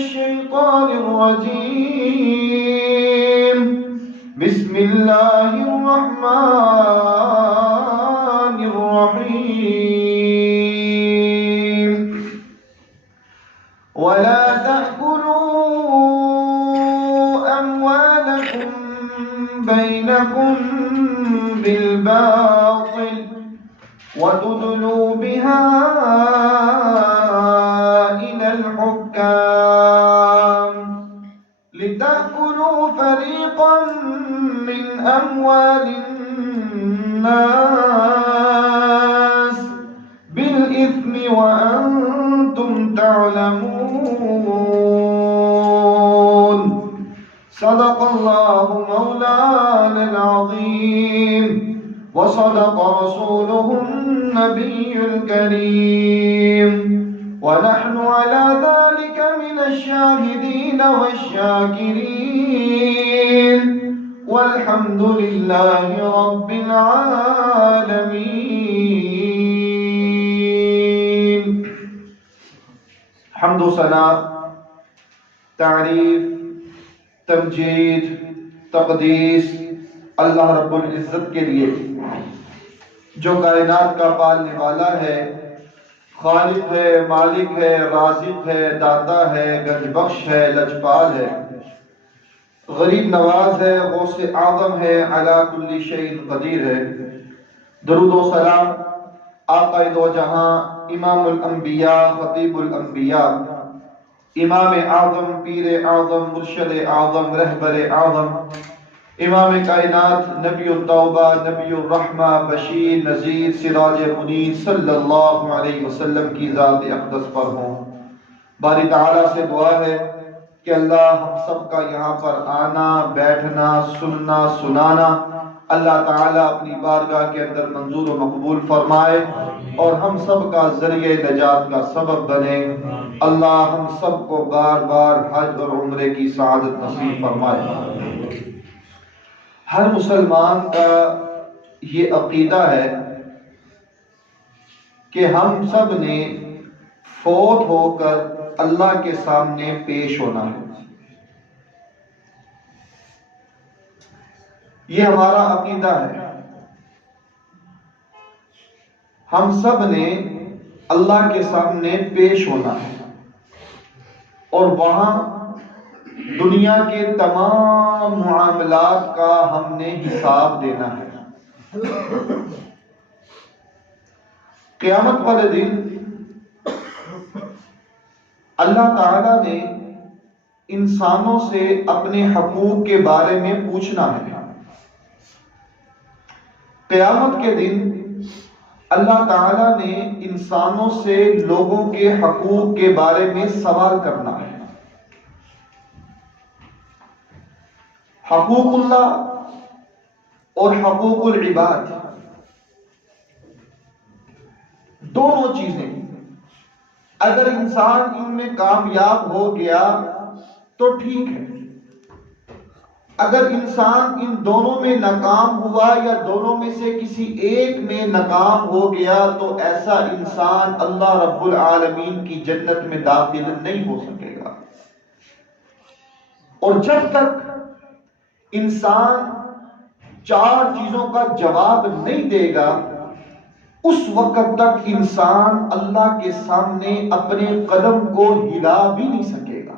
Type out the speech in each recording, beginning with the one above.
الشيطان الرجيم. بسم الله الرحمن الرحيم. ولا تأكلوا أموالكم بينكم بالباطل وتدلوا بها إلى الحكام لتأكلوا فريقا من أموال الناس بالإثم وأنتم تعلمون. صدق الله مولانا العظيم وصدق رسوله النبي الكريم ونحن على ذلك من الشاهدين والشاكرين والحمد لله رب العالمين. حمد و ثنا، تعریف، تمجید، تقدیس اللہ رب العزت کے لیے جو کائنات کا پالنے والا ہے، خالق ہے، مالک ہے، رازق ہے، داتا ہے، گنج بخش ہے، لجپال ہے، غریب نواز ہے، غوث اعظم ہے، علی کل شیء قدیر ہے. درود و سلام آقا دو جہاں، امام الانبیاء، خطیب الانبیاء، امام اعظم، پیر اعظم، مرشد اعظم، رہبر اعظم، امام کائنات، نبی التوبہ، نبی الرحمہ، بشیر نذیر، سراج منیر صلی اللہ علیہ وسلم کی ذات اقدس پر ہوں. باری تعالیٰ سے دعا ہے کہ اللہ ہم سب کا یہاں پر آنا، بیٹھنا، سننا، سنانا اللہ تعالیٰ اپنی بارگاہ کے اندر منظور و مقبول فرمائے اور ہم سب کا ذریعہ نجات کا سبب بنے. اللہ ہم سب کو بار بار حج اور عمرے کی سعادت نصیب فرمائے. ہر مسلمان کا یہ عقیدہ ہے کہ ہم سب نے فوت ہو کر اللہ کے سامنے پیش ہونا ہے. یہ ہمارا عقیدہ ہے. ہم سب نے اللہ کے سامنے پیش ہونا ہے اور وہاں دنیا کے تمام معاملات کا ہم نے حساب دینا ہے. قیامت والے دن اللہ تعالیٰ نے انسانوں سے اپنے حقوق کے بارے میں پوچھنا ہے. قیامت کے دن اللہ تعالیٰ نے انسانوں سے لوگوں کے حقوق کے بارے میں سوال کرنا ہے. حقوق اللہ اور حقوق العباد دونوں چیزیں اگر انسان ان میں کامیاب ہو گیا تو ٹھیک ہے. اگر انسان ان دونوں میں ناکام ہوا یا دونوں میں سے کسی ایک میں ناکام ہو گیا تو ایسا انسان اللہ رب العالمین کی جنت میں داخل نہیں ہو سکے گا. اور جب تک انسان چار چیزوں کا جواب نہیں دے گا اس وقت تک انسان اللہ کے سامنے اپنے قدم کو ہلا بھی نہیں سکے گا.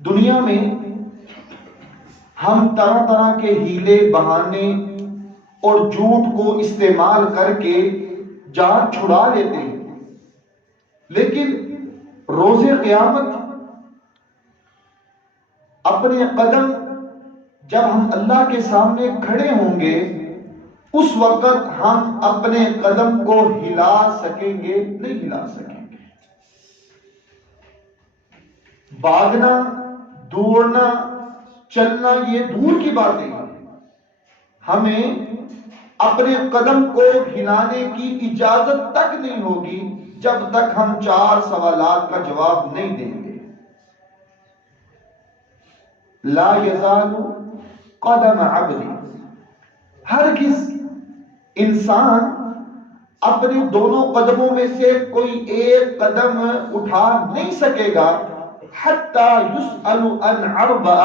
دنیا میں ہم طرح طرح کے ہیلے، بہانے اور جھوٹ کو استعمال کر کے جان چھڑا لیتے ہیں، لیکن روز قیامت اپنے قدم جب ہم اللہ کے سامنے کھڑے ہوں گے اس وقت ہم اپنے قدم کو ہلا سکیں گے؟ نہیں ہلا سکیں گے. بھاگنا، دوڑنا، چلنا یہ دور کی باتیں ہیں. ہمیں اپنے قدم کو ہلانے کی اجازت تک نہیں ہوگی جب تک ہم چار سوالات کا جواب نہیں دیں گے. لا یزال قدم عبد، ہرگز انسان اپنے دونوں قدموں میں سے کوئی ایک قدم اٹھا نہیں سکے گا حتی یسأل عن اربع،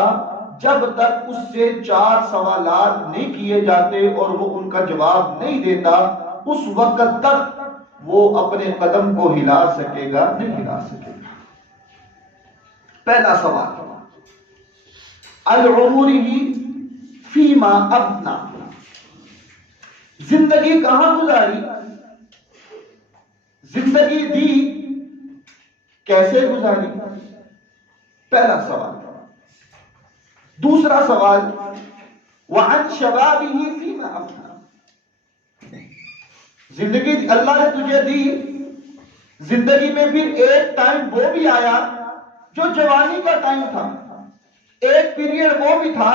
جب تک اس سے 4 سوالات نہیں کیے جاتے اور وہ ان کا جواب نہیں دیتا، اس وقت تک وہ اپنے قدم کو ہلا سکے گا نہیں ہلا سکے گا۔ پہلا سوال، العمره فیما افنا، زندگی کہاں گزاری، زندگی دی کیسے گزاری، پہلا سوال۔ دوسرا سوال، وعن شبابه فیما افنا، زندگی اللہ نے تجھے دی، زندگی میں پھر ایک ٹائم وہ بھی آیا جو جوانی کا ٹائم تھا، ایک پیریڈ وہ بھی تھا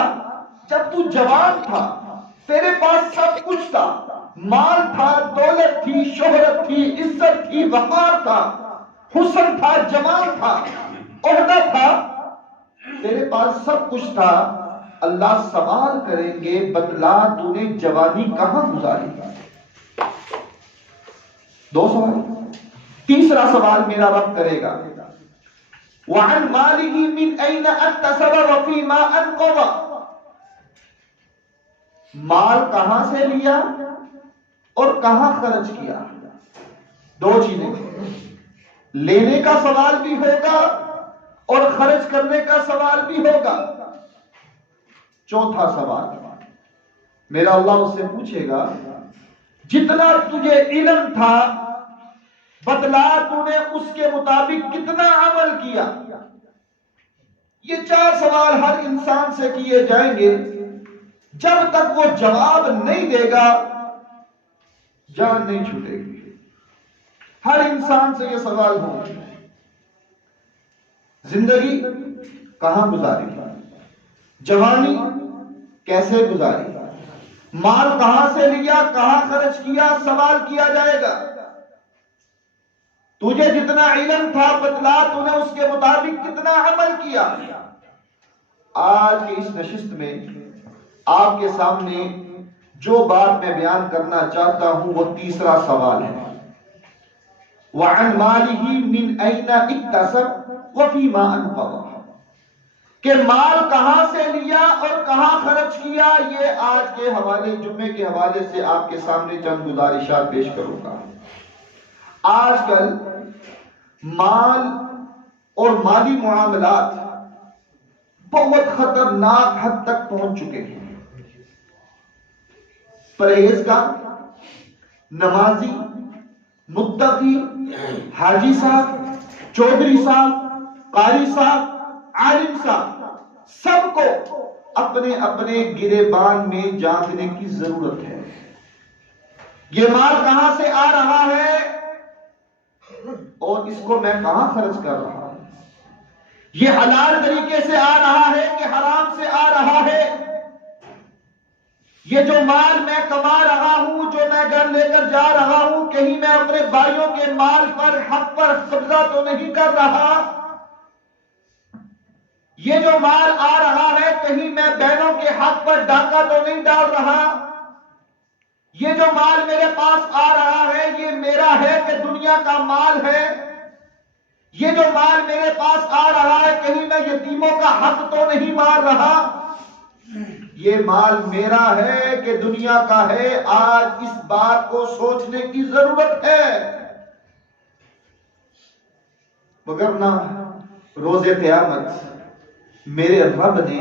جب تو جوان تھا، تیرے پاس سب کچھ تھا، مال تھا، دولت تھی، شہرت تھی، عزت تھی، وقار تھا، حسن تھا، جمال تھا، عہدہ تھا، تیرے پاس سب کچھ تھا۔ اللہ سوال کریں گے، بتلا تو نے جوانی کہاں گزاری؟ دو سوال۔ تیسرا سوال میرا رب کرے گا، وعن ماله من اين اكتسب وفيما انفق، مال کہاں سے لیا اور کہاں خرچ کیا؟ دو چیزیں، لینے کا سوال بھی ہوگا اور خرچ کرنے کا سوال بھی ہوگا۔ چوتھا سوال، میرا اللہ اس سے پوچھے گا، جتنا تجھے علم تھا بتلا تو نے اس کے مطابق کتنا عمل کیا؟ یہ 4 سوال ہر انسان سے کیے جائیں گے، جب تک وہ جواب نہیں دے گا جان نہیں چھوٹے گی۔ ہر انسان سے یہ سوال ہوں، زندگی کہاں گزاری، جوانی کیسے گزاری، مال کہاں سے لیا، کہاں خرچ کیا، سوال کیا جائے گا۔ تجھے جتنا علم تھا بتلا تو نے اس کے مطابق کتنا عمل کیا۔ آج کی اس نشست میں آپ کے سامنے جو بات میں بیان کرنا چاہتا ہوں وہ تیسرا سوال ہے، وعن ماله من اين اكتسب وفيما انفق، کہ مال کہاں سے لیا اور کہاں خرچ کیا۔ یہ آج کے حوالے، جمعے کے حوالے سے آپ کے سامنے چند گزارشات پیش کروں گا۔ آج کل مال اور مالی معاملات بہت خطرناک حد تک پہنچ چکے ہیں۔ پرہیزگار، نمازی، متقی، حاجی صاحب، چودھری صاحب، قاری صاحب، عالم صاحب، سب کو اپنے اپنے گریبان میں جانچنے کی ضرورت ہے۔ یہ مال کہاں سے آ رہا ہے اور اس کو میں کہاں خرچ کر رہا ہوں؟ یہ حلال طریقے سے آ رہا ہے کہ حرام سے آ رہا ہے؟ یہ جو مال میں کما رہا ہوں، جو میں گھر لے کر جا رہا ہوں، کہیں میں اپنے بھائیوں کے مال پر، حق پر قبضہ تو نہیں کر رہا؟ یہ جو مال آ رہا ہے کہیں میں بہنوں کے حق پر ڈاکہ تو نہیں ڈال رہا؟ یہ جو مال میرے پاس آ رہا ہے یہ میرا ہے کہ دنیا کا مال ہے؟ یہ جو مال میرے پاس آ رہا ہے کہیں میں یتیموں کا حق تو نہیں مار رہا؟ یہ مال میرا ہے کہ دنیا کا ہے؟ آج اس بات کو سوچنے کی ضرورت ہے، وگرنہ روز قیامت میرے رب نے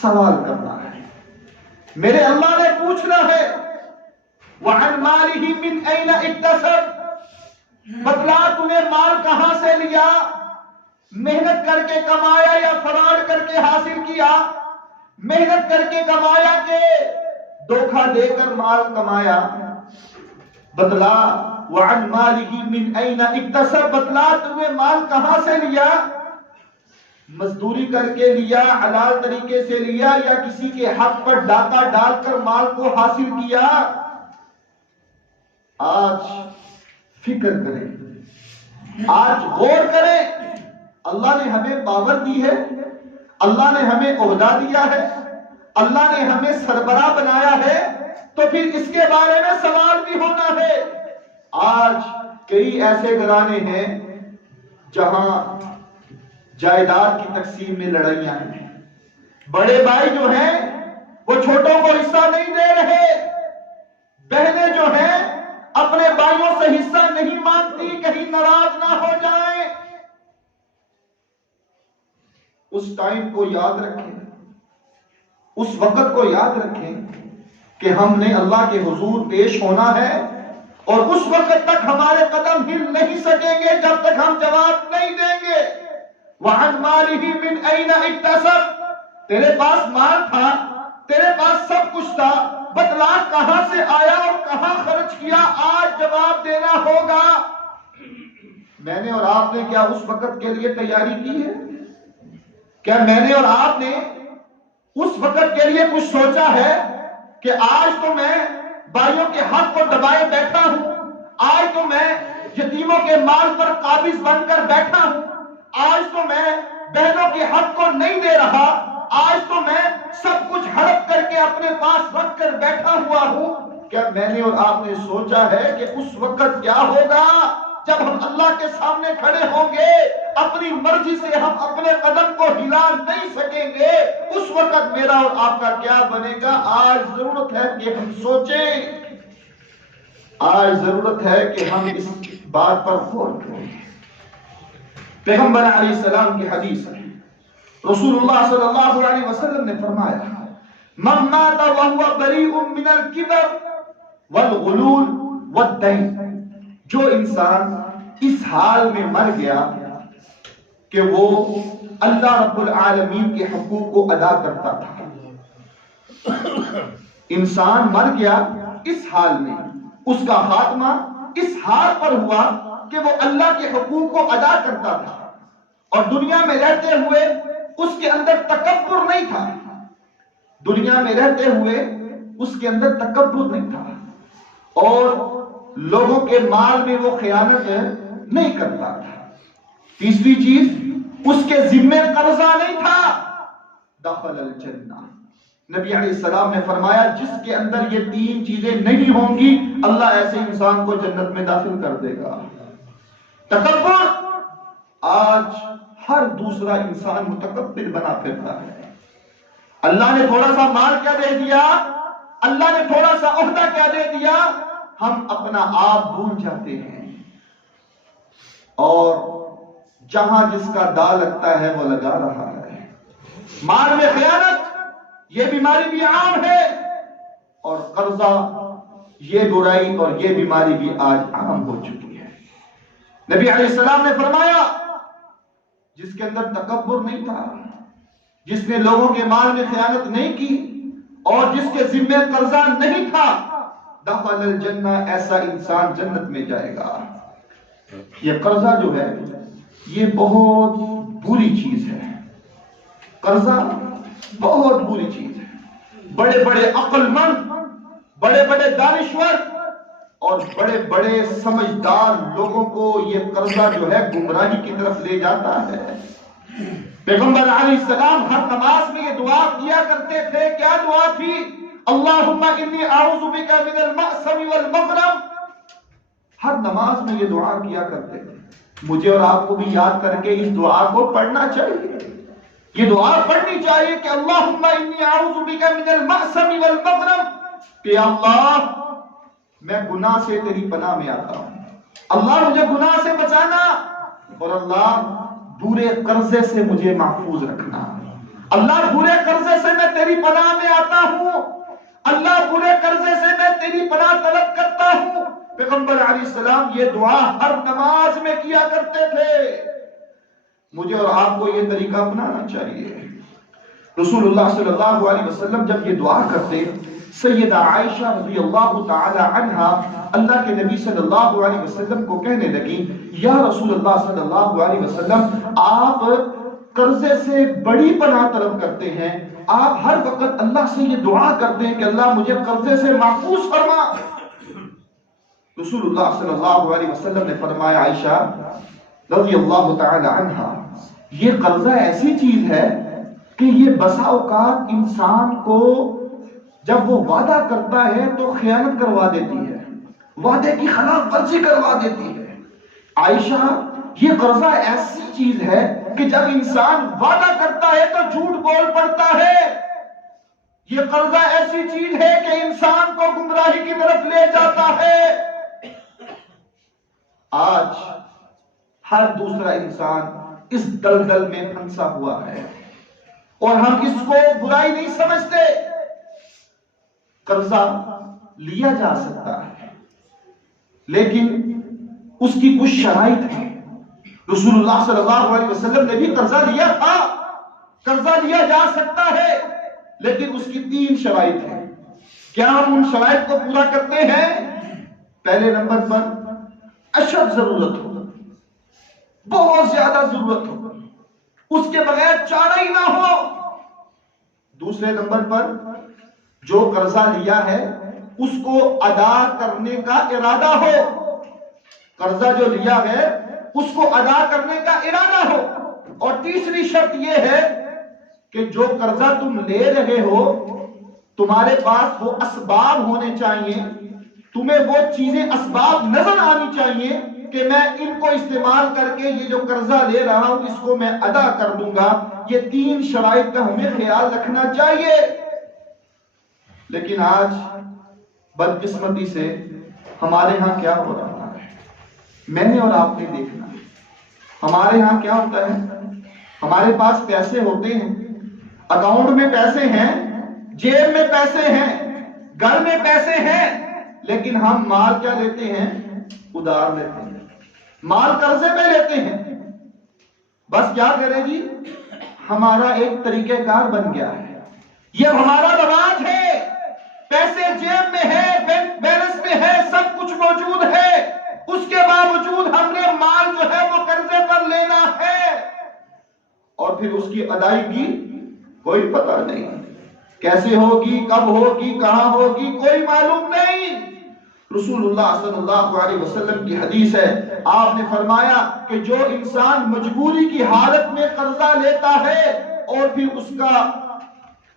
سوال کرنا ہے، میرے اللہ نے پوچھنا ہے، وعن ماله من اين اكتسب، بتلا تو نے مال کہاں سے لیا، محنت کر کے کمایا یا فراڈ کر کے حاصل کیا، محنت کر کے کمایا کہ دھوکہ دے کر مال کمایا؟ بتلا، وعن ماله من اين اكتسب، بتلا تو نے مال کہاں سے لیا، مزدوری کر کے لیا، حلال طریقے سے لیا، یا کسی کے حق پر ڈاکہ ڈال کر مال کو حاصل کیا؟ آج فکر کریں، آج غور کریں۔ اللہ نے ہمیں پاور دی ہے، اللہ نے ہمیں عہدہ دیا ہے، اللہ نے ہمیں سربراہ بنایا ہے، تو پھر اس کے بارے میں سوال بھی ہونا ہے۔ آج کئی ایسے گھرانے ہیں جہاں جائیداد کی تقسیم میں لڑائیاں ہیں، بڑے بھائی جو ہیں وہ چھوٹوں کو حصہ نہیں دے رہے، بہنیں جو ہیں اپنے بھائیوں سے حصہ نہیں مانگتی کہیں ناراض نہ ہو جائیں۔ اس ٹائم کو یاد رکھیں، اس وقت کو یاد رکھیں کہ ہم نے اللہ کے حضور پیش ہونا ہے، اور اس وقت تک ہمارے قدم ہل نہیں سکیں گے جب تک ہم جواب نہیں دیں گے۔ وَعَنْ مَالِهِ مِنْ أَيْنَ اكْتَسَبَ، تیرے پاس مال تھا، تیرے پاس سب کچھ تھا، بتلا کہاں سے آیا اور کہاں خرچ کیا، آج جواب دینا ہوگا۔ میں نے اور آپ نے کیا اس وقت کے لیے تیاری کی ہے؟ کیا میں نے اور آپ نے اس وقت کے لیے کچھ سوچا ہے کہ آج تو میں بھائیوں کے حق کو دبائے بیٹھا ہوں، آج تو میں یتیموں کے مال پر قابض بن کر بیٹھا ہوں، آج تو میں بہنوں کے حق کو نہیں دے رہا، آج تو میں سب کچھ ہڑپ کر کے اپنے پاس رکھ کر بیٹھا ہوا ہوں؟ کیا میں نے اور آپ نے سوچا ہے کہ اس وقت کیا ہوگا جب ہم اللہ کے سامنے کھڑے ہوں گے، اپنی مرضی سے ہم اپنے قدم کو ہلا نہیں سکیں گے، اس وقت میرا اور آپ کا کیا بنے گا؟ آج ضرورت ہے کہ ہم سوچیں، آج ضرورت ہے کہ ہم اس بات پر غور کریں۔ پیغمبر علیہ السلام کی حدیث ہے، رسول اللہ صلی اللہ علیہ وسلم نے فرمایا، من مات وهو بريء من الكبر والغلول والدين، جو انسان اس حال میں مر گیا کہ وہ اللہ رب العالمین کے حقوق کو ادا کرتا تھا، انسان مر گیا اس حال میں، اس کا خاتمہ اس حال پر ہوا کہ وہ اللہ کے حقوق کو ادا کرتا تھا، اور دنیا میں رہتے ہوئے اس کے اندر تکبر نہیں تھا، دنیا میں رہتے ہوئے اس کے اندر تکبر نہیں تھا، اور لوگوں کے مال میں وہ خیانت نہیں کرتا تھا، تیسری چیز اس کے ذمے قرضہ نہیں تھا، دخل الجنہ، نبی علیہ السلام نے فرمایا جس کے اندر یہ تین چیزیں نہیں ہوں گی اللہ ایسے انسان کو جنت میں داخل کر دے گا۔ تکبر، آج ہر دوسرا انسان متکبر بنا پھرتا ہے، اللہ نے تھوڑا سا مال کیا دے دیا، اللہ نے تھوڑا سا عہدہ کیا دے دیا، ہم اپنا آپ بھول جاتے ہیں، اور جہاں جس کا دا لگتا ہے وہ لگا رہا ہے۔ مال میں خیانت یہ بیماری بھی عام ہے، اور قرضہ یہ برائی اور یہ بیماری بھی آج عام ہو چکی ہے۔ نبی علیہ السلام نے فرمایا جس کے اندر تکبر نہیں تھا، جس نے لوگوں کے مال میں خیانت نہیں کی، اور جس کے ذمہ قرضہ نہیں تھا، دخل الجنہ، ایسا انسان جنت میں جائے گا۔ یہ قرضہ جو ہے یہ بہت بری چیز ہے، قرضہ بہت بری چیز ہے۔ بڑے بڑے عقل مند، بڑے بڑے دانشور اور بڑے بڑے سمجھدار لوگوں کو یہ قرضہ جو ہے گمراہی کی طرف لے جاتا ہے۔ پیغمبر علیہ السلام ہر نماز میں یہ دعا کیا کرتے تھے، کیا دعا تھی؟ اللہم انی اعوذ بک من المأثم والمغرم، ہر نماز میں یہ دعا کیا کرتے تھے۔ مجھے اور آپ کو بھی یاد کر کے اس دعا کو پڑھنا چاہیے، یہ دعا پڑھنی چاہیے کہ اللہم انی اعوذ بک من المأثم والمغرم، کہ اللہ میں گناہ سے تیری پناہ میں آتا ہوں، اللہ مجھے گناہ سے بچانا، اور اللہ برے قرضے سے مجھے محفوظ رکھنا، اللہ برے قرضے سے میں تیری پناہ میں آتا ہوں، اللہ برے قرضے سے میں تیری پناہ طلب کرتا ہوں۔ پیغمبر علیہ السلام یہ دعا ہر نماز میں کیا کرتے تھے، مجھے اور آپ کو یہ طریقہ اپنانا چاہیے۔ رسول اللہ صلی اللہ علیہ وسلم جب یہ دعا کرتے، سیدہ عائشہ رضی اللہ تعالی عنہا اللہ کے نبی صلی اللہ علیہ وسلم کو کہنے لگی، یا رسول اللہ صلی اللہ علیہ وسلم، آپ قرضے سے بڑی پناہ طلب کرتے ہیں، آپ ہر وقت اللہ سے یہ دعا کرتے ہیں کہ اللہ مجھے قرضے سے محفوظ فرما۔ رسول اللہ صلی اللہ علیہ وسلم نے فرمایا، عائشہ رضی اللہ تعالی عنہا، یہ قرضہ ایسی چیز ہے کہ یہ بسا اوقات انسان کو جب وہ وعدہ کرتا ہے تو خیانت کروا دیتی ہے، وعدے کی خلاف ورزی کروا دیتی ہے۔ عائشہ، یہ قرضہ ایسی چیز ہے کہ جب انسان وعدہ کرتا ہے تو جھوٹ بول پڑتا ہے۔ یہ قرضہ ایسی چیز ہے کہ انسان کو گمراہی کی طرف لے جاتا ہے۔ آج ہر دوسرا انسان اس دلدل میں پھنسا ہوا ہے اور ہم اس کو برائی نہیں سمجھتے۔ قرضہ لیا جا سکتا ہے لیکن اس کی کچھ شرائط ہیں۔ رسول اللہ صلی اللہ علیہ وسلم نے بھی قرضہ لیا تھا۔ قرضہ لیا جا سکتا ہے لیکن اس کی 3 شرائط ہیں۔ کیا ہم ان شرائط کو پورا کرتے ہیں؟ پہلے نمبر پر اشد ضرورت ہو، بہت زیادہ ضرورت ہو، اس کے بغیر چارہ ہی نہ ہو۔ دوسرے نمبر پر جو قرضہ لیا ہے اس کو ادا کرنے کا ارادہ ہو۔ قرضہ جو لیا ہے اس کو ادا کرنے کا ارادہ ہو۔ اور تیسری شرط یہ ہے کہ جو قرضہ تم لے رہے ہو تمہارے پاس وہ اسباب ہونے چاہیے، تمہیں وہ چیزیں اسباب نظر آنی چاہیے کہ میں ان کو استعمال کر کے یہ جو قرضہ لے رہا ہوں اس کو میں ادا کر دوں گا۔ یہ 3 شرائط کا ہمیں خیال رکھنا چاہیے۔ لیکن آج بدقسمتی سے ہمارے ہاں کیا ہو رہا ہے، میں نے اور آپ نے دیکھنا ہے۔ ہمارے ہاں کیا ہوتا ہے، ہمارے پاس پیسے ہوتے ہیں، اکاؤنٹ میں پیسے ہیں، جیب میں پیسے ہیں، گھر میں پیسے ہیں، لیکن ہم مال کیا لیتے ہیں؟ ادار لیتے ہیں، مال قرضے میں لیتے ہیں۔ بس کیا کرے جی، ہمارا ایک طریقہ کار بن گیا ہے، یہ ہمارا رواج ہے۔ پیسے جیب میں ہے، بینک بیلنس میں ہے، سب کچھ موجود ہے، اس کے باوجود ہم نے مال جو ہے وہ قرضے پر لینا ہے اور پھر اس کی ادائیگی کوئی پتہ نہیں، کیسے ہوگی، کب ہوگی، کہاں ہوگی، کوئی معلوم نہیں۔ رسول اللہ صلی اللہ علیہ وسلم کی حدیث ہے، آپ نے فرمایا کہ جو انسان مجبوری کی حالت میں قرضہ لیتا ہے اور پھر اس کا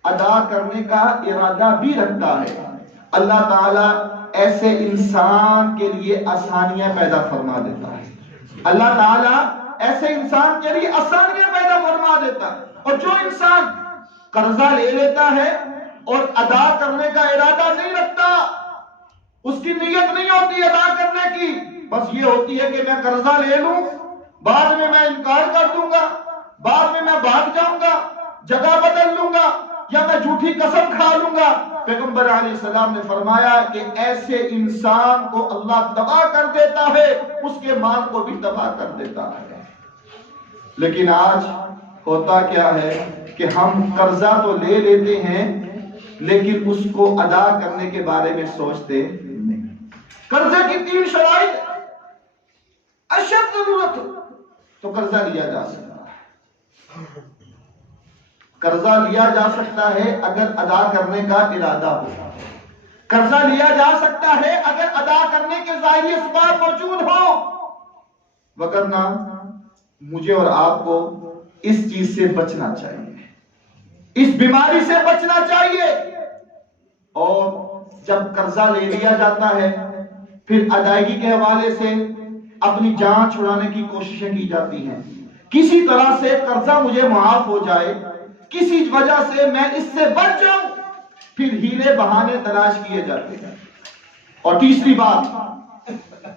ادا کرنے کا ارادہ بھی رکھتا ہے، اللہ تعالیٰ ایسے انسان کے لیے آسانیاں پیدا فرما دیتا ہے۔ اللہ تعالیٰ ایسے انسان کے لیے آسانیاں پیدا فرما دیتا ہے۔ اور جو انسان قرضہ لے لیتا ہے اور ادا کرنے کا ارادہ نہیں رکھتا، اس کی نیت نہیں ہوتی ادا کرنے کی، بس یہ ہوتی ہے کہ میں قرضہ لے لوں، بعد میں انکار کر دوں گا، بعد میں بھاگ جاؤں گا، جگہ بدل لوں گا، یا میں جھوٹی قسم کھا لوں گا۔ پیغمبر علیہ السلام نے فرمایا کہ ایسے انسان کو اللہ تباہ کر دیتا ہے، اس کے مال کو بھی تباہ کر دیتا ہے۔ لیکن آج ہوتا کیا ہے کہ ہم قرضہ تو لے لیتے ہیں لیکن اس کو ادا کرنے کے بارے میں سوچتے نہیں۔ قرضے کی 3 شرائط، اشد ضرورت ہو تو قرضہ لیا جا سکتا ہے۔ قرضہ لیا جا سکتا ہے اگر ادا کرنے کا ارادہ ہو، قرضہ لیا جا سکتا ہے اگر ادا کرنے کے ظاہری اسباب موجود ہوں، وگرنہ مجھے اور آپ کو اس چیز سے بچنا چاہیے، اس بیماری سے بچنا چاہیے۔ اور جب قرضہ لے لیا جاتا ہے پھر ادائیگی کے حوالے سے اپنی جان چھڑانے کی کوششیں کی جاتی ہیں، کسی طرح سے قرضہ مجھے معاف ہو جائے، کسی وجہ سے میں اس سے بچ جاؤں، پھر ہیلے بہانے تلاش کیے جاتے ہیں۔ اور تیسری بات،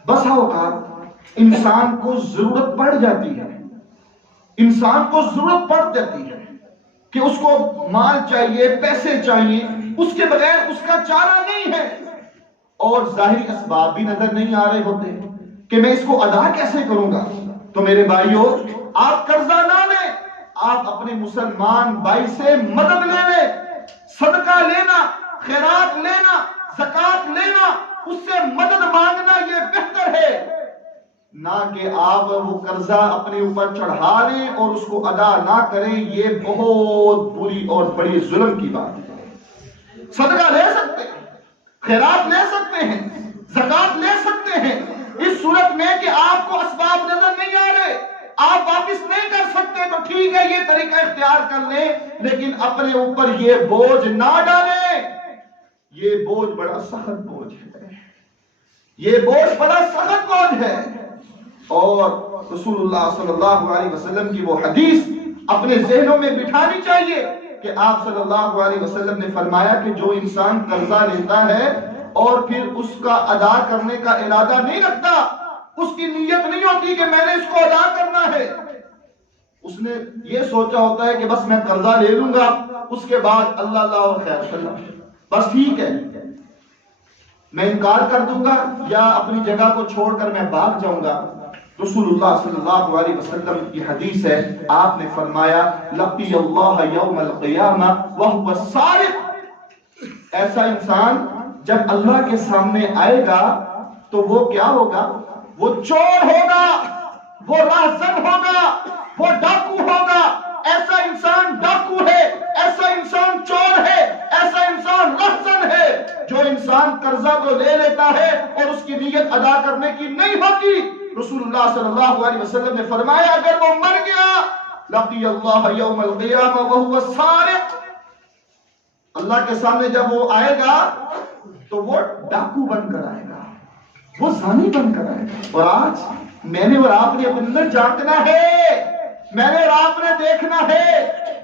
بسا اوقات انسان کو ضرورت پڑ جاتی ہے، انسان کو ضرورت پڑ جاتی ہے کہ اس کو مال چاہیے، پیسے چاہیے، اس کے بغیر اس کا چارہ نہیں ہے، اور ظاہری اسباب بھی نظر نہیں آ رہے ہوتے کہ میں اس کو ادا کیسے کروں گا۔ تو میرے بھائیوں، آپ قرضہ نہ لیں، آپ اپنے مسلمان بھائی سے مدد لے لیں، صدقہ لینا، خیرات لینا، زکات لینا، اس سے مدد مانگنا یہ بہتر ہے، نہ کہ آپ وہ قرضہ اپنے اوپر چڑھا لیں اور اس کو ادا نہ کریں۔ یہ بہت بری اور بڑی ظلم کی بات ہے۔ صدقہ لے سکتے ہیں، خیرات لے سکتے ہیں، زکات لے سکتے ہیں، اس صورت میں کہ آپ کو اسباب نظر نہیں آ رہے، آپ واپس نہیں کر سکتے تو ٹھیک ہے، یہ طریقہ اختیار کر لیں، لیکن اپنے اوپر یہ بوجھ نہ ڈالیں۔ یہ بوجھ بڑا سخت بوجھ ہے۔ یہ بوجھ بڑا سخت بوجھ ہے، اور رسول اللہ صلی اللہ علیہ وسلم کی وہ حدیث اپنے ذہنوں میں بٹھانی چاہیے کہ آپ صلی اللہ علیہ وسلم نے فرمایا کہ جو انسان قرضہ لیتا ہے اور پھر اس کا ادا کرنے کا ارادہ نہیں رکھتا، اس کی نیت نہیں ہوتی کہ میں نے اس کو ادا کرنا ہے، اس نے یہ سوچا ہوتا ہے کہ بس میں قرضہ لے لوں گا، اس کے بعد اللہ اللہ اور خیر صلی اللہ، بس ٹھیک ہے میں انکار کر دوں گا یا اپنی جگہ کو چھوڑ کر میں بھاگ جاؤں گا۔ رسول اللہ صلی اللہ علیہ وسلم کی حدیث ہے، آپ نے فرمایا لقی اللہ یوم القیامہ وہو الصادق، ایسا انسان جب اللہ کے سامنے آئے گا تو وہ کیا ہوگا؟ وہ چور ہوگا، وہ راہزن ہوگا، وہ ڈاکو ہوگا۔ ایسا انسان ڈاکو ہے، ایسا انسان چور ہے، ایسا انسان راہزن ہے جو انسان قرضہ کو لے لیتا ہے اور اس کی نیت ادا کرنے کی نہیں ہوتی۔ رسول اللہ صلی اللہ علیہ وسلم نے فرمایا اگر وہ مر گیا لقی اللہ یوم القیامہ وہو السارق، اللہ کے سامنے جب وہ آئے گا تو وہ ڈاکو بن کر آئے گا، وہ زانی بن کر آئے گا۔ اور آج میں نے اور آپ نے اپنے اندر جھانکنا ہے، میں نے اور آپ نے دیکھنا ہے،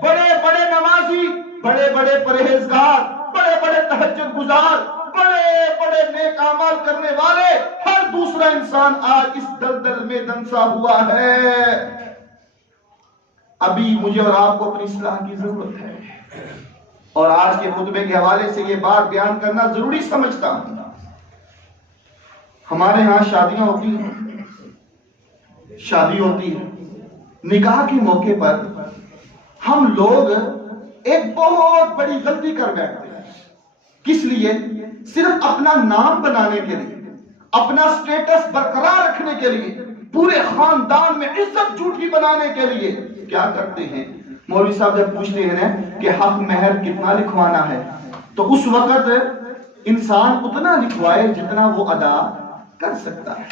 بڑے بڑے نمازی، بڑے بڑے پرہیزگار، بڑے بڑے تہجد گزار، بڑے بڑے نیک اعمال کرنے والے، ہر دوسرا انسان آج اس دلدل میں دنسا ہوا ہے۔ ابھی مجھے اور آپ کو اپنی اصلاح کی ضرورت ہے، اور آج کے خطبے کے حوالے سے یہ بات بیان کرنا ضروری سمجھتا ہوں۔ ہمارے ہاں شادیاں ہوتی ہیں، شادی ہوتی ہے، نکاح کے موقع پر ہم لوگ ایک بہت بڑی غلطی کر بیٹھتے ہیں۔ کس لیے؟ صرف اپنا نام بنانے کے لیے، اپنا سٹیٹس برقرار رکھنے کے لیے، پورے خاندان میں عزت جھوٹی بنانے کے لیے کیا کرتے ہیں؟ مولوی صاحب جب پوچھتے ہیں کہ حق مہر کتنا لکھوانا ہے تو اس وقت انسان اتنا لکھوائے جتنا وہ ادا کر سکتا ہے۔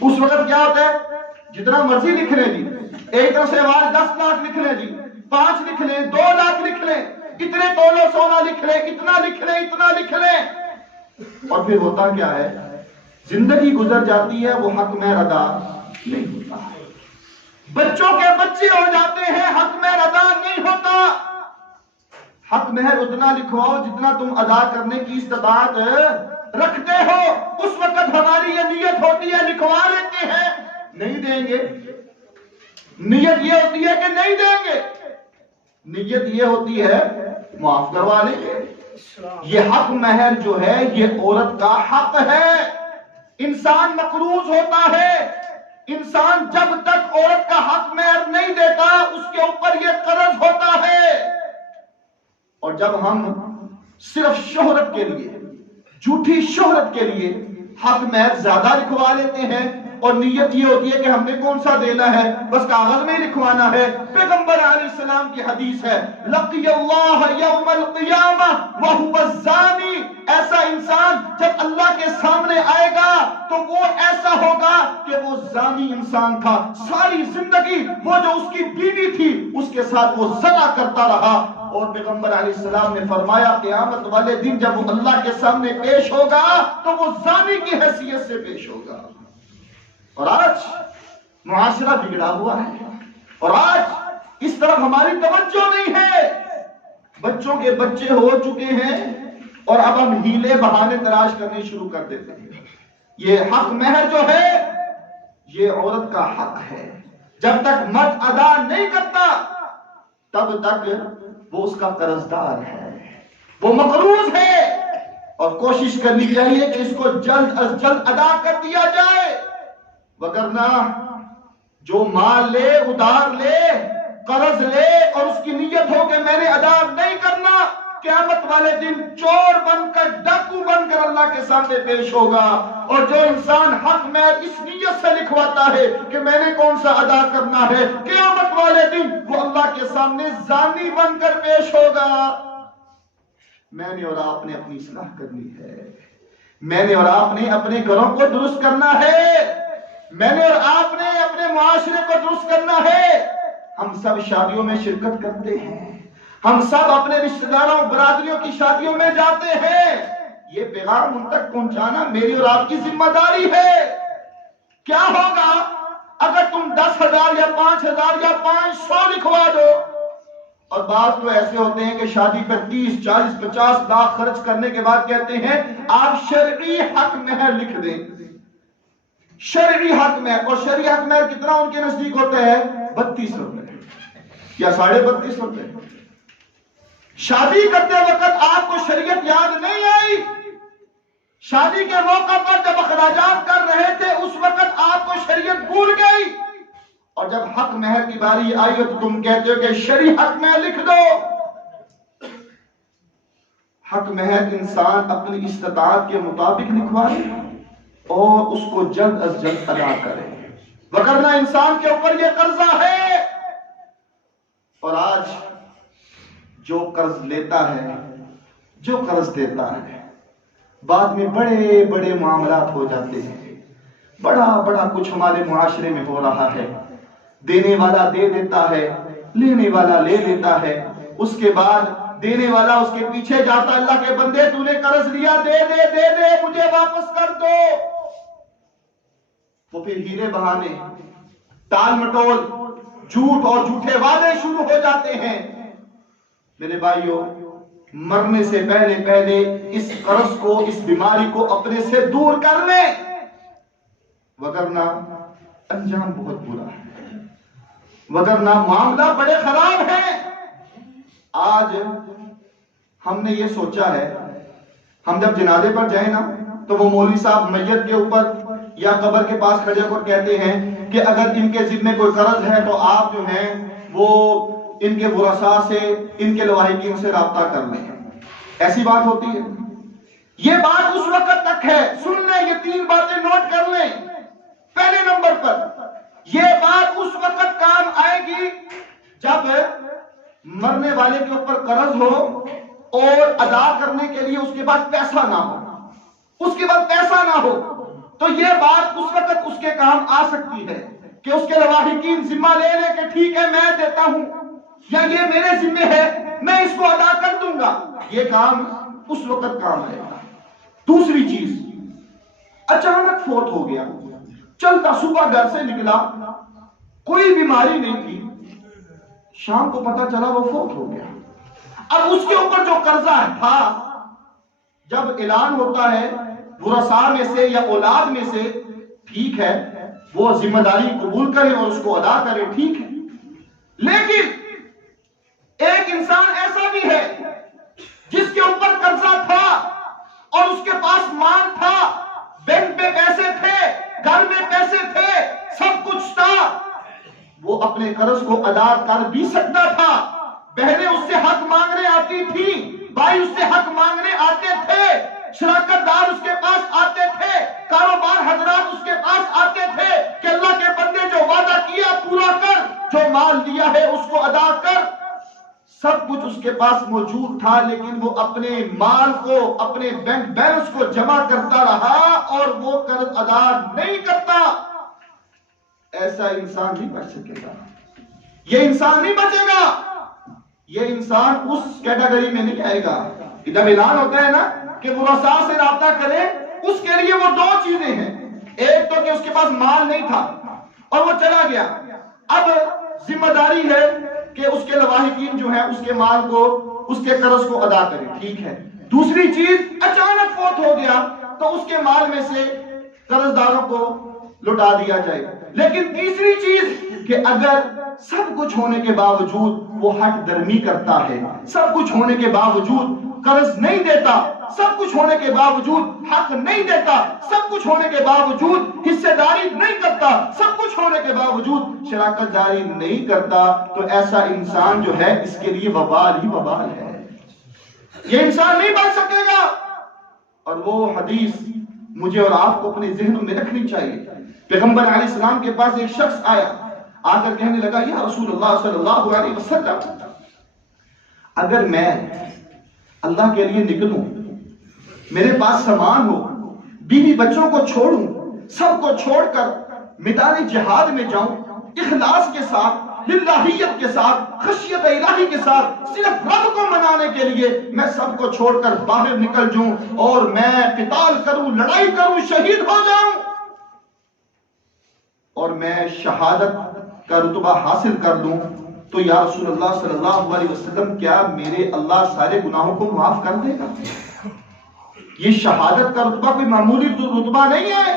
اس وقت کیا ہوتا ہے؟ جتنا مرضی لکھ لیں جی، ایک طرف سے 10 لاکھ لکھ لیں جی، 5 لکھ لیں، 2 لاکھ لکھ لیں، اتنے تولے سونا لکھ لیں، اتنا لکھ لیں، اتنا لکھ لیں، اور پھر ہوتا کیا ہے؟ زندگی گزر جاتی ہے، وہ حق مہر ادا نہیں ہوتا، بچوں کے بچے ہو جاتے ہیں، حق مہر ادا نہیں ہوتا۔ حق مہر اتنا لکھواؤ جتنا تم ادا کرنے کی استطاعت رکھتے ہو۔ اس وقت ہماری یہ نیت ہوتی ہے لکھوا لیتے ہیں، نہیں دیں گے، نیت یہ ہوتی ہے کہ نہیں دیں گے، نیت یہ ہوتی ہے معاف کروا لیں گے۔ یہ حق مہر جو ہے یہ عورت کا حق ہے، انسان مقروض ہوتا ہے، انسان جب تک عورت کا حق مہر نہیں دیتا اس کے اوپر یہ قرض ہوتا ہے۔ اور جب ہم صرف شہرت کے لیے، جھوٹی شہرت کے لیے حق مہر زیادہ لکھوا لیتے ہیں اور نیت یہ ہوتی ہے کہ ہم نے کون سا دینا ہے، بس کاغذ میں لکھوانا ہے۔ پیغمبر علیہ السلام کی حدیث ہے لقی اللہ یوم القیامہ وہو الزانی، ایسا انسان جب اللہ کے سامنے آئے گا تو وہ ایسا ہوگا کہ وہ زانی انسان تھا، ساری زندگی وہ جو اس کی بیوی تھی اس کے ساتھ وہ زنا کرتا رہا، اور پیغمبر علیہ السلام نے فرمایا قیامت والے دن جب وہ اللہ کے سامنے پیش ہوگا تو وہ زانی کی حیثیت سے پیش ہوگا۔ اور آج معاشرہ بگڑا ہوا ہے، اور آج اس طرف ہماری توجہ نہیں ہے، بچوں کے بچے ہو چکے ہیں اور اب ہم ہیلے بہانے تلاش کرنے شروع کر دیتے ہیں۔ یہ حق مہر جو ہے یہ عورت کا حق ہے، جب تک مرد ادا نہیں کرتا تب تک وہ اس کا قرضدار ہے، وہ مقروض ہے، اور کوشش کرنی چاہیے کہ اس کو جلد از جلد ادا کر دیا جائے، وگرنہ جو مال لے، ادھار لے، قرض لے اور اس کی نیت ہو کہ میں نے ادا نہیں کرنا، قیامت والے دن چور بن کر، ڈاکو بن کر اللہ کے سامنے پیش ہوگا۔ اور جو انسان حق مہر اس نیت سے لکھواتا ہے کہ میں نے کون سا ادا کرنا ہے، قیامت والے دن وہ اللہ کے سامنے زانی بن کر پیش ہوگا۔ میں نے اور آپ نے اپنی اصلاح کرنی ہے، میں نے اور آپ نے اپنے گھروں کو درست کرنا ہے، میں نے اور آپ نے اپنے معاشرے کو درست کرنا ہے۔ ہم سب شادیوں میں شرکت کرتے ہیں، ہم سب اپنے رشتہ داروں برادریوں کی شادیوں میں جاتے ہیں، یہ پیغام ان تک پہنچانا میری اور آپ کی ذمہ داری ہے۔ کیا ہوگا اگر تم 10,000 یا 5,000 یا 500 لکھوا دو؟ اور بعض تو ایسے ہوتے ہیں کہ شادی پر 30، 40، 50 لاکھ خرچ کرنے کے بعد کہتے ہیں آپ شرعی حق مہر لکھ دیں۔ شرعی حق مہر، اور شرعی حق مہر کتنا ان کے نزدیک ہوتا ہے؟ 32 روپے یا 32.5 روپے۔ شادی کرتے وقت آپ کو شریعت یاد نہیں آئی؟ شادی کے موقع پر جب اخراجات کر رہے تھے اس وقت آپ کو شریعت بھول گئی، اور جب حق مہر کی باری آئی تو تم کہتے ہو کہ شرعی حق مہر لکھ دو۔ حق مہر انسان اپنی استطاعت کے مطابق لکھوائے اور اس کو جلد از جلد ادا کرے، وگرنہ انسان کے اوپر یہ قرضہ ہے۔ اور آج جو قرض لیتا ہے، جو قرض دیتا ہے، بعد میں بڑے بڑے معاملات ہو جاتے ہیں۔ بڑا بڑا کچھ ہمارے معاشرے میں ہو رہا ہے۔ دینے والا دے دیتا ہے، لینے والا لے لیتا ہے، اس کے بعد دینے والا اس کے پیچھے جاتا، اللہ کے بندے تو نے قرض لیا، دے دے دے دے، مجھے واپس کر دو۔ وہ پھر ہیرے بہانے، ٹال مٹول، جھوٹ اور جھوٹے وعدے شروع ہو جاتے ہیں۔ میرے بھائیوں، مرنے سے پہلے پہلے اس قرض کو، اس بیماری کو اپنے سے دور کر لیں، وگرنہ انجام بہت برا ہے، وگرنہ معاملہ بڑے خراب ہیں۔ آج ہم نے یہ سوچا ہے، ہم جب جنازے پر جائیں نا تو وہ مولوی صاحب میت کے اوپر یا قبر کے پاس کھڑے ہو کر کہتے ہیں کہ اگر ان کے ذمہ کوئی قرض ہے تو آپ جو ہیں وہ ان کے ورثاء سے، ان کے لواحقین سے رابطہ کر لیں۔ ایسی بات ہوتی ہے؟ یہ بات اس وقت تک ہے، سن لیں، یہ 3 باتیں نوٹ کر لیں۔ پہلے نمبر پر یہ بات اس وقت کام آئے گی جب مرنے والے کے اوپر قرض ہو اور ادا کرنے کے لیے اس کے پاس پیسہ نہ ہو، اس کے پاس پیسہ نہ ہو، تو یہ بات اس وقت اس کے کام آ سکتی ہے کہ اس کے لواحقین ذمہ لے لیں کہ ٹھیک ہے میں دیتا ہوں، یا یہ میرے ذمہ ہے میں اس کو ادا کر دوں گا۔ یہ کام اس وقت کام آئے گا۔ دوسری چیز، اچانک فوت ہو گیا، چلتا صبح گھر سے نکلا، کوئی بیماری نہیں تھی، شام کو پتا چلا وہ فوت ہو گیا۔ اب اس کے اوپر جو قرضہ تھا، جب اعلان ہوتا ہے ورثاء میں سے یا اولاد میں سے، ٹھیک ہے وہ ذمہ داری قبول کرے اور اس کو ادا کرے، ٹھیک ہے، لیکن ایک انسان ایسا بھی ہے جس کے اوپر قرضہ تھا اور اس کے پاس مال تھا، بینک میں پیسے تھے، گھر میں پیسے تھے، سب کچھ تھا، وہ اپنے قرض کو ادا کر بھی سکتا تھا۔ بہنیں اس سے حق مانگنے آتی تھی، بھائی اس سے حق مانگنے آتے تھے، شراکت دار اس کے پاس آتے تھے، کاروبار حضرات اس کے پاس آتے تھے کہ اللہ کے بندے جو وعدہ کیا پورا کر، جو مال دیا ہے اس کو ادا کر۔ سب کچھ اس کے پاس موجود تھا، لیکن وہ اپنے مال کو، اپنے بینک بیلنس کو جمع کرتا رہا اور وہ قرض ادا نہیں کرتا۔ ایسا انسان نہیں بچ سکے گا، یہ انسان نہیں بچے گا، یہ انسان اس کیٹیگری میں نہیں آئے گا۔ جب اعلان ہوتا ہے نا کہ ورثاء سے رابطہ کرے، اس کے لیے وہ 2 چیزیں ہیں، ایک تو کہ اس کے پاس مال نہیں تھا اور وہ چلا گیا، اب ذمہ داری ہے کہ اس کے لواحقین جو ہیں اس کے مال کو، اس کے قرض کو ادا کریں، ٹھیک ہے۔ دوسری چیز، اچانک فوت ہو گیا تو اس کے مال میں سے قرض داروں کو لٹا دیا جائے۔ لیکن تیسری چیز کہ اگر سب کچھ ہونے کے باوجود وہ ہٹ درمی کرتا ہے، سب کچھ ہونے کے باوجود قرض نہیں دیتا، سب کچھ ہونے کے باوجود حق نہیں دیتا، سب کچھ ہونے کے باوجود حصے داری نہیں کرتا، سب کچھ ہونے کے باوجود شراکت داری نہیں کرتا، تو ایسا انسان جو ہے اس کے لیے وبال ہی وبال ہے، یہ انسان نہیں بچ سکے گا۔ اور وہ حدیث مجھے اور آپ کو اپنے ذہنوں میں رکھنی چاہیے۔ پیغمبر علیہ السلام کے پاس ایک شخص آیا، آ کر کہنے لگا یا رسول اللہ صلی اللہ علیہ وسلم، اگر میں اللہ کے لیے نکلوں، میرے پاس سامان ہو، بیوی بچوں کو چھوڑوں، سب کو چھوڑ کر میدان جہاد میں جاؤں، اخلاص کے ساتھ، للہیت کے ساتھ، خشیت الہی کے ساتھ، صرف رب کو منانے کے لیے میں سب کو چھوڑ کر باہر نکل جاؤں اور میں قتال کروں، لڑائی کروں، شہید ہو جاؤں اور میں شہادت کا رتبہ حاصل کر لوں، تو یا رسول اللہ صلی اللہ علیہ وسلم کیا میرے اللہ سارے گناہوں کو معاف کر دے گا؟ یہ شہادت کا رتبہ کوئی معمولی رتبہ نہیں ہے،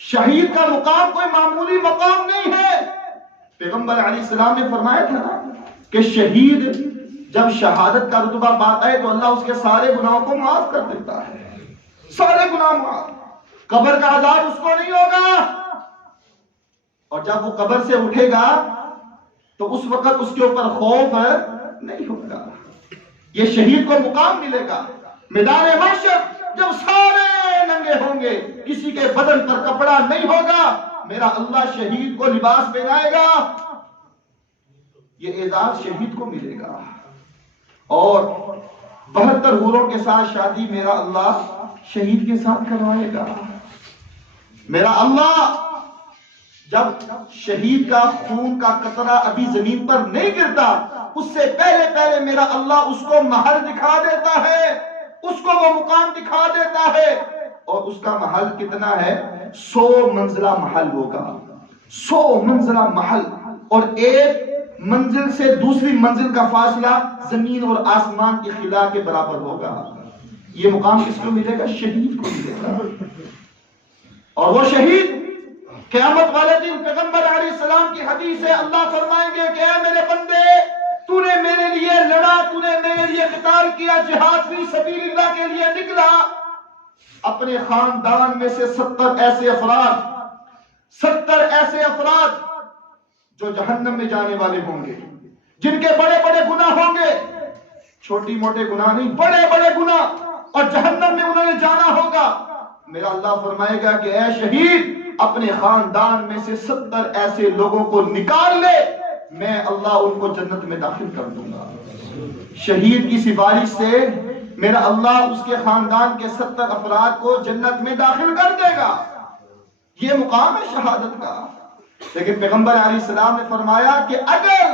شہید کا مقام کوئی معمولی مقام نہیں ہے۔ پیغمبر علیہ السلام نے فرمایا تھا نا کہ شہید جب شہادت کا رتبہ پاتا ہے تو اللہ اس کے سارے گناہوں کو معاف کر دیتا ہے، سارے گناہ معاف، قبر کا عذاب اس کو نہیں ہوگا، اور جب وہ قبر سے اٹھے گا تو اس وقت اس کے اوپر خوف نہیں ہوگا۔ یہ شہید کو مقام ملے گا میدان محشر، جب سارے ننگے ہوں گے، کسی کے بدن پر کپڑا نہیں ہوگا، میرا اللہ شہید کو لباس پہنائے گا، یہ اعزاز شہید کو ملے گا، اور 72 حوروں کے ساتھ شادی میرا اللہ شہید کے ساتھ کروائے گا۔ میرا اللہ جب شہید کا خون کا قطرہ ابھی زمین پر نہیں گرتا، اس سے پہلے میرا اللہ اس کو محل دکھا دیتا ہے، اس کو وہ مقام دکھا دیتا ہے، اور اس کا محل کتنا ہے؟ 100 منزلہ محل ہوگا، 100 منزلہ محل، اور ایک منزل سے دوسری منزل کا فاصلہ زمین اور آسمان کی خلا کے برابر ہوگا۔ یہ مقام کس کو ملے گا؟ شہید کو ملے گا، اور وہ شہید قیامت والے دن پیغمبر علیہ السلام کی حدیث ہے، اللہ فرمائیں گے کہ اے میرے بندے، تو نے میرے لیے لڑا، تو نے میرے لیے قتال کیا، جہاد فی سبیل اللہ کے لیے نکلا، اپنے خاندان میں سے 70 ایسے افراد جو جہنم میں جانے والے ہوں گے، جن کے بڑے بڑے گناہ ہوں گے، چھوٹی موٹے گناہ نہیں، بڑے بڑے گناہ، اور جہنم میں انہوں نے جانا ہوگا، میرا اللہ فرمائے گا کہ اے شہید، اپنے خاندان میں سے 70 ایسے لوگوں کو نکال لے، میں اللہ ان کو جنت میں داخل کر دوں گا۔ شہید کی سفارش سے میرا اللہ اس کے خاندان کے 70 افراد کو جنت میں داخل کر دے گا۔ یہ مقام ہے شہادت کا۔ لیکن پیغمبر علیہ السلام نے فرمایا کہ اگر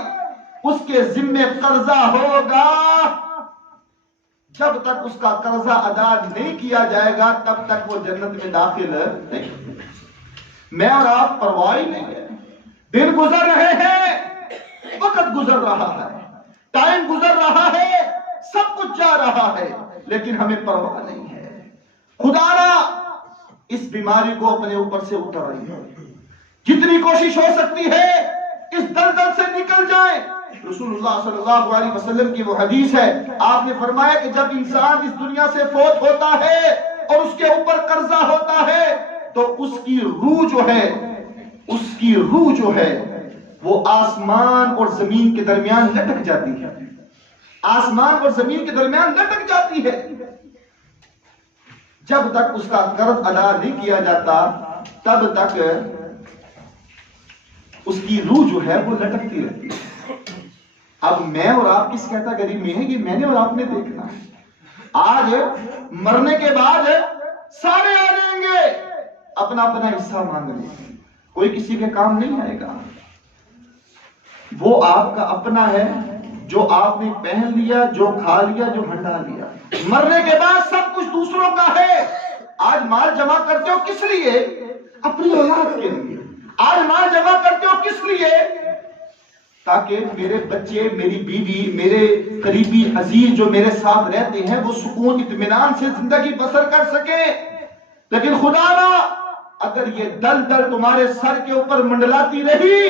اس کے ذمے قرضہ ہوگا، جب تک اس کا قرضہ ادا نہیں کیا جائے گا تب تک وہ جنت میں داخل نہیں۔ میں اور آپ پرواہ نہیں ہے، دن گزر رہے ہیں، وقت گزر رہا ہے، ٹائم گزر رہا ہے، سب کچھ جا رہا ہے، لیکن ہمیں پرواہ نہیں ہے۔ خدا را اس بیماری کو اپنے اوپر سے اتر رہی ہے، جتنی کوشش ہو سکتی ہے اس دلدل سے نکل جائیں۔ رسول اللہ صلی اللہ علیہ وسلم کی وہ حدیث ہے، آپ نے فرمایا کہ جب انسان اس دنیا سے فوت ہوتا ہے اور اس کے اوپر قرضہ ہوتا ہے تو اس کی روح جو ہے وہ آسمان اور زمین کے درمیان لٹک جاتی ہے، آسمان اور زمین کے درمیان لٹک جاتی ہے۔ جب تک اس کا قرض ادا نہیں کیا جاتا تب تک اس کی روح جو ہے وہ لٹکتی رہتی ہے۔ اب میں اور آپ کس کیٹیگری میں ہیں، یہ میں نے اور آپ نے دیکھنا ہے۔ آج مرنے کے بعد سارے آ جائیں گے، اپنا اپنا حصہ مانگنے، کوئی کسی کے کام نہیں آئے گا۔ وہ آپ کا اپنا ہے جو آپ نے پہن لیا، جو کھا لیا، جو ہنڈا لیا۔ مرنے کے بعد سب کچھ دوسروں کا ہے۔ آج مال جمع کرتے ہو کس لیے؟ اپنی اولاد کے لیے۔ آج مال جمع کرتے ہو کس لیے؟ تاکہ میرے بچے، میری بیوی، میرے قریبی عزیز جو میرے ساتھ رہتے ہیں وہ سکون اطمینان سے زندگی بسر کر سکیں۔ لیکن خدا را اگر یہ دل تمہارے سر کے اوپر منڈلاتی رہی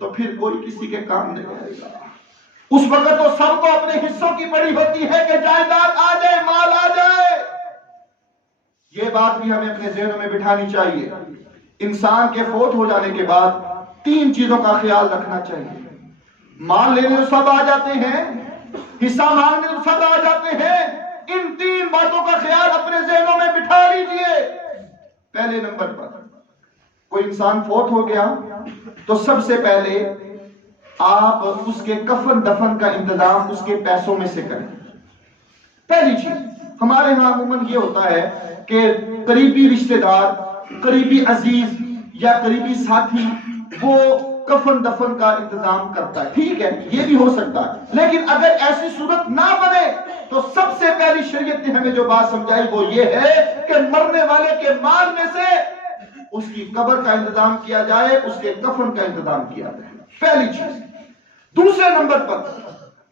تو پھر کوئی کسی کے کام نہیں آئے گا۔ اس وقت تو سب کو اپنے حصوں کی پڑی ہوتی ہے کہ جائیداد آ جائے، مال آ جائے۔ یہ بات بھی ہمیں اپنے ذہنوں میں بٹھانی چاہیے۔ انسان کے فوت ہو جانے کے بعد 3 چیزوں کا خیال رکھنا چاہیے۔ مال لینے تو سب آ جاتے ہیں، حصہ مانگنے تو سب آ جاتے ہیں، ان 3 باتوں کا خیال اپنے ذہنوں میں بٹھا لیجئے۔ پہلے نمبر پر کوئی انسان فوت ہو گیا تو سب سے پہلے آپ اس کے کفن دفن کا انتظام اس کے پیسوں میں سے کریں۔ پہلی چیز ہمارے ہاں عموماً یہ ہوتا ہے کہ قریبی رشتہ دار، قریبی عزیز یا قریبی ساتھی وہ کفن دفن کا انتظام کرتا ہے، ٹھیک ہے یہ بھی ہو سکتا ہے، لیکن اگر ایسی صورت نہ بنے تو سب سے پہلی شریعت نے ہمیں جو بات سمجھائی وہ یہ ہے کہ مرنے والے کے مال میں سے اس کی قبر کا انتظام کیا جائے، اس کے کفن کا انتظام کیا جائے، پہلی چیز۔ دوسرے نمبر پر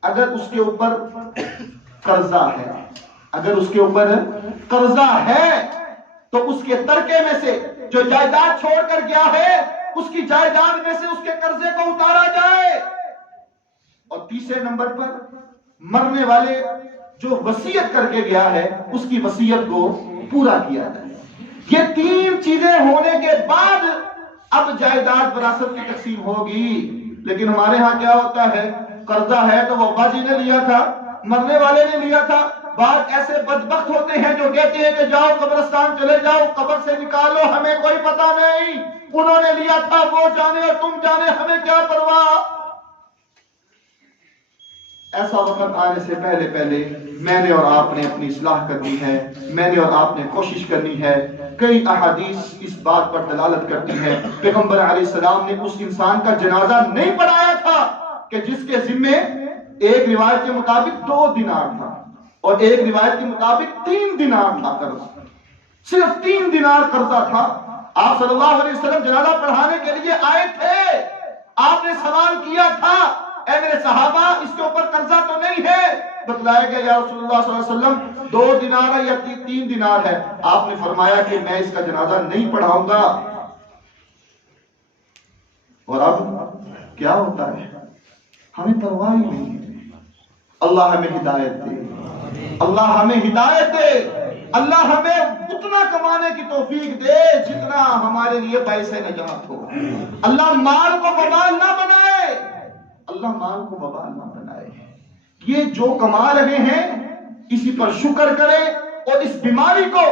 اگر اس کے اوپر قرضہ ہے، اگر اس کے اوپر قرضہ ہے تو اس کے ترکے میں سے جو جائیداد چھوڑ کر گیا ہے اس کی جائیداد میں سے اس کے قرضے کو اتارا جائے۔ اور تیسرے نمبر پر مرنے والے جو وصیت کر کے گیا ہے اس کی وصیت کو پورا کیا جائے۔ یہ تین چیزیں ہونے کے بعد اب جائیداد وراثت کی تقسیم ہوگی۔ لیکن ہمارے ہاں کیا ہوتا ہے، قرضہ ہے تو وہ ابا جی نے لیا تھا، مرنے والے نے لیا تھا۔ بعض ایسے بدبخت ہوتے ہیں جو کہتے ہیں کہ جاؤ قبرستان چلے جاؤ، قبر سے نکالو، ہمیں کوئی پتہ نہیں، انہوں نے لیا تھا، وہ جانے اور تم جانے، ہمیں کیا پرواہ۔ ایسا وقت آنے سے پہلے میں نے اور آپ نے اپنی اصلاح کرنی ہے، میں نے اور آپ نے کوشش کرنی ہے۔ کئی احادیث اس بات پر دلالت کرتی ہیں، پیغمبر علیہ السلام نے اس انسان کا جنازہ نہیں پڑھایا تھا کہ جس کے ذمے ایک روایت کے مطابق 2 دینار تھا اور ایک روایت کے مطابق 3 دینار تھا قرض، صرف 3 دینار قرضہ تھا۔ آپ صلی اللہ علیہ وسلم جنازہ پڑھانے کے لیے آئے تھے، آپ نے سوال کیا تھا اے میرے صحابہ اس کے اوپر قرضہ تو نہیں ہے؟ بتلایا گیا یا رسول اللہ صلی اللہ علیہ وسلم 2 دینار ہے یا 3 دینار ہے۔ آپ نے فرمایا کہ میں اس کا جنازہ نہیں پڑھاؤں گا۔ اور اب کیا ہوتا ہے، ہمیں پرواہ ہی نہیں ہے۔ اللہ ہمیں ہدایت دے، اللہ ہمیں ہدایت دے، اللہ ہمیں اتنا کمانے کی توفیق دے جتنا ہمارے لیے باعث نجات ہو۔ اللہ مال کو وبال نہ بنائے، اللہ مال کو وبال نہ بنائے۔ یہ جو کما رہے ہیں اسی پر شکر کریں اور اس بیماری کو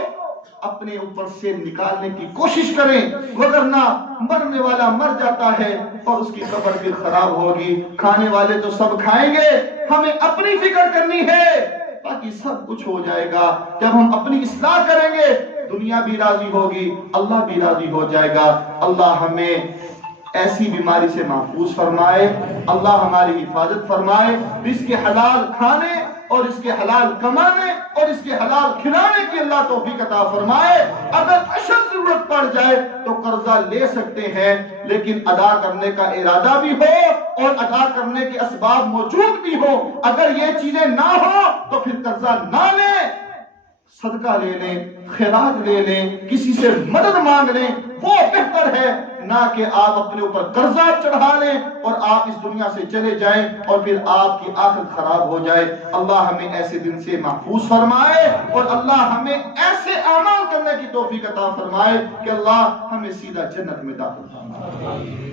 اپنے اوپر سے نکالنے کی کوشش کریں، وگرنہ مرنے والا مر جاتا ہے اور اس کی قبر بھی خراب ہوگی۔ کھانے والے تو سب کھائیں گے، ہمیں اپنی فکر کرنی ہے، باقی سب کچھ ہو جائے گا۔ جب ہم اپنی اصلاح کریں گے دنیا بھی راضی ہوگی، اللہ بھی راضی ہو جائے گا۔ اللہ ہمیں ایسی بیماری سے محفوظ فرمائے، اللہ ہماری حفاظت فرمائے، اس کے حلال کھانے اور اس کے حلال کمانے اور اس کے حلال کھلانے کی اللہ توفیق عطا فرمائے۔ اگر اشد ضرورت پڑ جائے تو قرضہ لے سکتے ہیں، لیکن ادا کرنے کا ارادہ بھی ہو اور ادا کرنے کے اسباب موجود بھی ہو۔ اگر یہ چیزیں نہ ہو تو پھر قرضہ نہ لیں، صدقہ لے لیں، خیرات لے لیں، کسی سے مدد مانگ لیں، وہ بہتر ہے نہ کہ آپ اپنے اوپر قرضہ چڑھا لیں اور آپ اس دنیا سے چلے جائیں اور پھر آپ کی آخرت خراب ہو جائے۔ اللہ ہمیں ایسے دن سے محفوظ فرمائے اور اللہ ہمیں ایسے اعمال کرنے کی توفیق عطا فرمائے کہ اللہ ہمیں سیدھا جنت میں داخل فرمائے۔